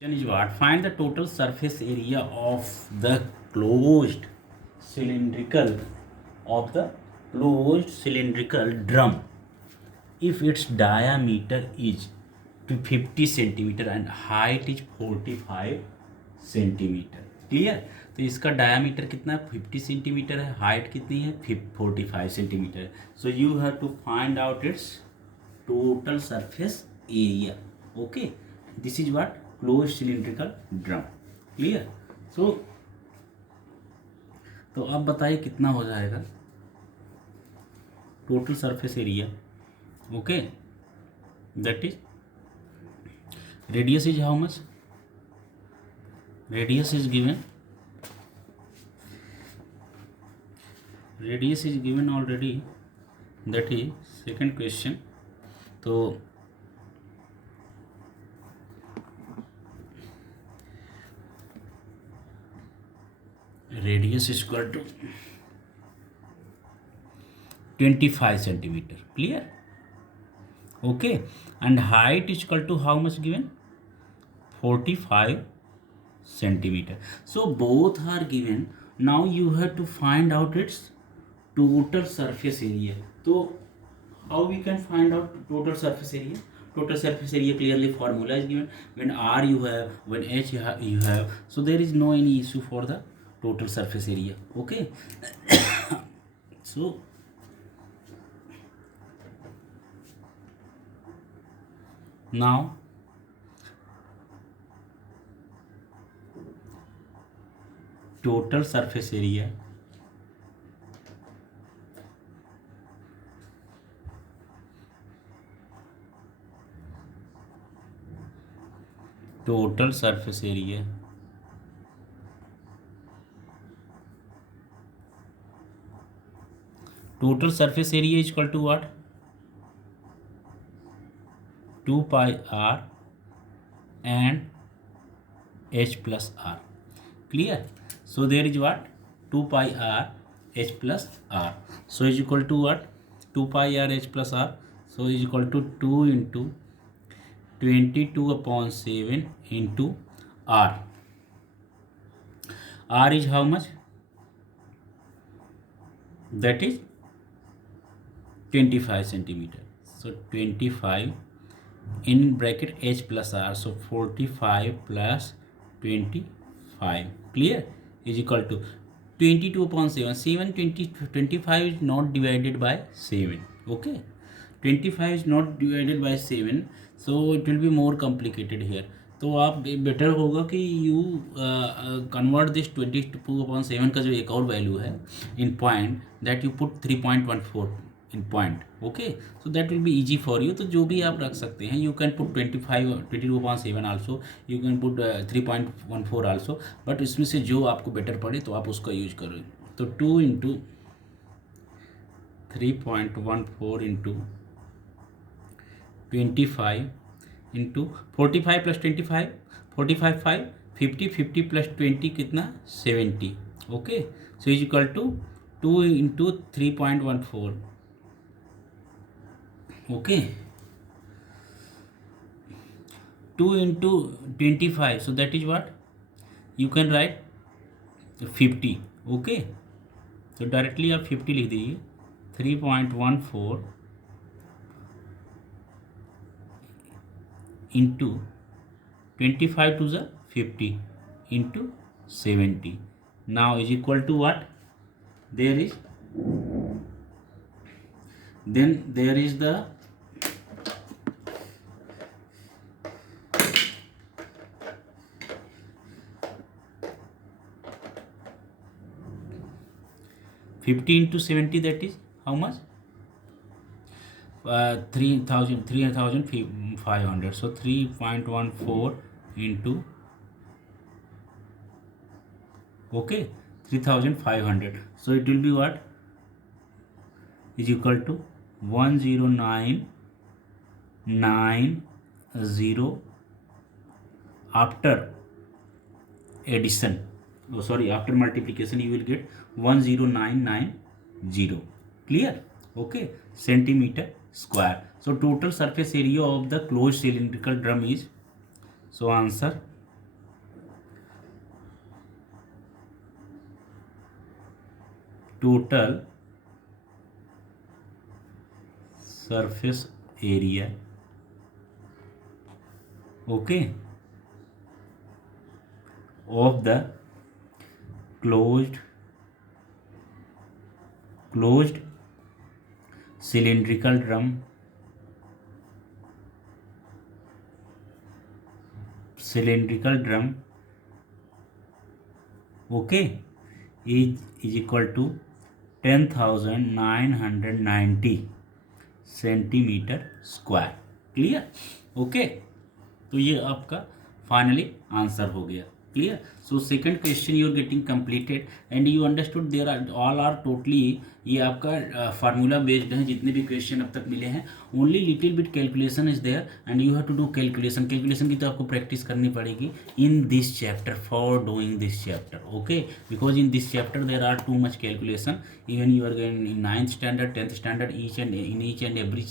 Question is what? Find the total surface area of the closed cylindrical of the closed cylindrical drum if its diameter is to 50 centimeter and height is 45 centimetre. Clear. तो इसका diameter कितना है 50 centimetre है, height कितनी है 45 centimetre. So you have to find out its total surface area. Okay, this is what close cylindrical drum. Clear. So तो अब बताइए कितना हो जाएगा total surface area. Okay, that is radius is how much? Radius is given. Radius is given already. That is second question. तो radius is equal to 25 centimeter. Clear? Okay, and height is equal to how much given? 45 centimeter. So both are given. Now you have to find out its total surface area. So how we can find out total surface area? Total surface area clearly formula is given. When R you have, when H you have, so there is no any issue for the total surface area. Okay. So now total surface area total surface area total surface area is equal to what? 2 pi r and h plus r. Clear. So there is what? 2 pi r h plus r. So is equal to what? 2 pi r h plus r. So is equal to 2 into 22 upon 7 into r. R is how much? That is 25 centimeter. So 25 in bracket h plus r. So 45 plus 25. Clear. Is equal to 22 upon 7. 25 is not divided by 7. Okay, 25 is not divided by 7, so it will be more complicated here. तो आप better होगा कि you convert this 22 upon 7 का जो एक और value है in point, that you put 3.14 in point. Okay, so that will be easy for you. तो जो भी आप रख सकते हैं, you can put 22 upon 7 also, you can put 3.14 also, but इसमें से जो आपको बेटर पड़े तो आप उसका यूज करो. तो 2 into 3.14 into 25 into 45 plus 25, 45 5 50, 50 plus 20 कितना 70. Okay, so is equal to 2 into 3.14. Okay, 2 into 25, so that is what you can write 50. Okay, तो डायरेक्टली आप 50 लिख दीजिए. 3.14 into 25 to the 50 into 70. Now is equal to what? There is, then there is the (50 into 70), that is how much? 3,500. So 3.14 into, okay, 3,500. So it will be what? Is equal to 10990 after addition. Oh, sorry, after multiplication you will get 10990. Clear. Okay, centimeter square. So total surface area of the closed cylindrical drum is, so answer total surface area, okay, of the closed cylindrical drum okay, is equal to 10,990 centimetre square. Clear? Okay, तो ये आपका finally answer हो गया। Clear? So second question you are getting completed and you understood there are all are totally, ये आपका formula based है जितने भी क्वेश्चन अब तक मिले हैं। Only little bit calculation is there and you have to do calculation की तो आपको प्रैक्टिस करनी पड़ेगी in this chapter for doing this chapter, okay, because in this chapter there are too much calculation even you are going in 9th standard 10th standard, each and every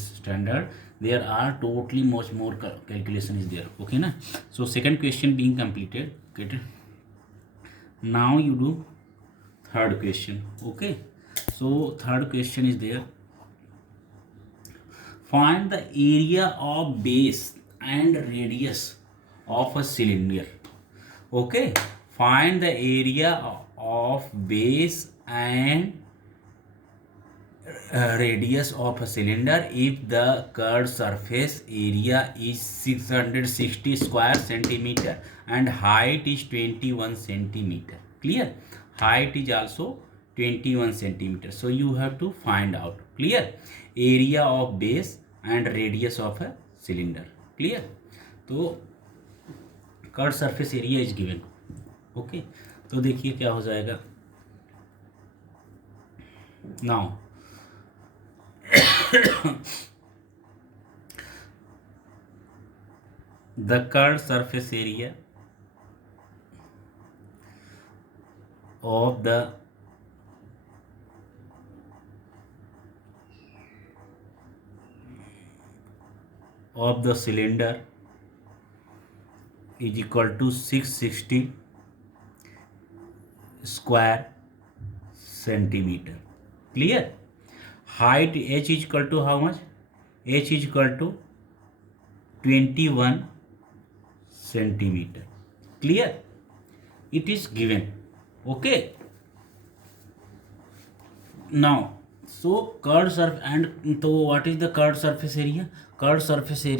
standard there are totally much more calculation is there, okay na? So second question being completed, okay, now you do third question, okay. So third question is there, find the area of base and radius of a cylinder, okay, find the area of base and radius of a cylinder if the curved surface area is 660 square centimeter and height is 21 centimeter. Clear? Height is also 21 centimeter. So you have to find out. Clear? Area of base and radius of a cylinder. Clear? तो curve surface area is given, okay. तो देखिए क्या हो जाएगा now the curved surface area of the cylinder is equal to 660 square centimeter. Clear? Height h is equal to how much? H is equal to 21 centimeter. Clear? It is given, okay. Now so curved surface, and so what is the curved surface area? Curved surface area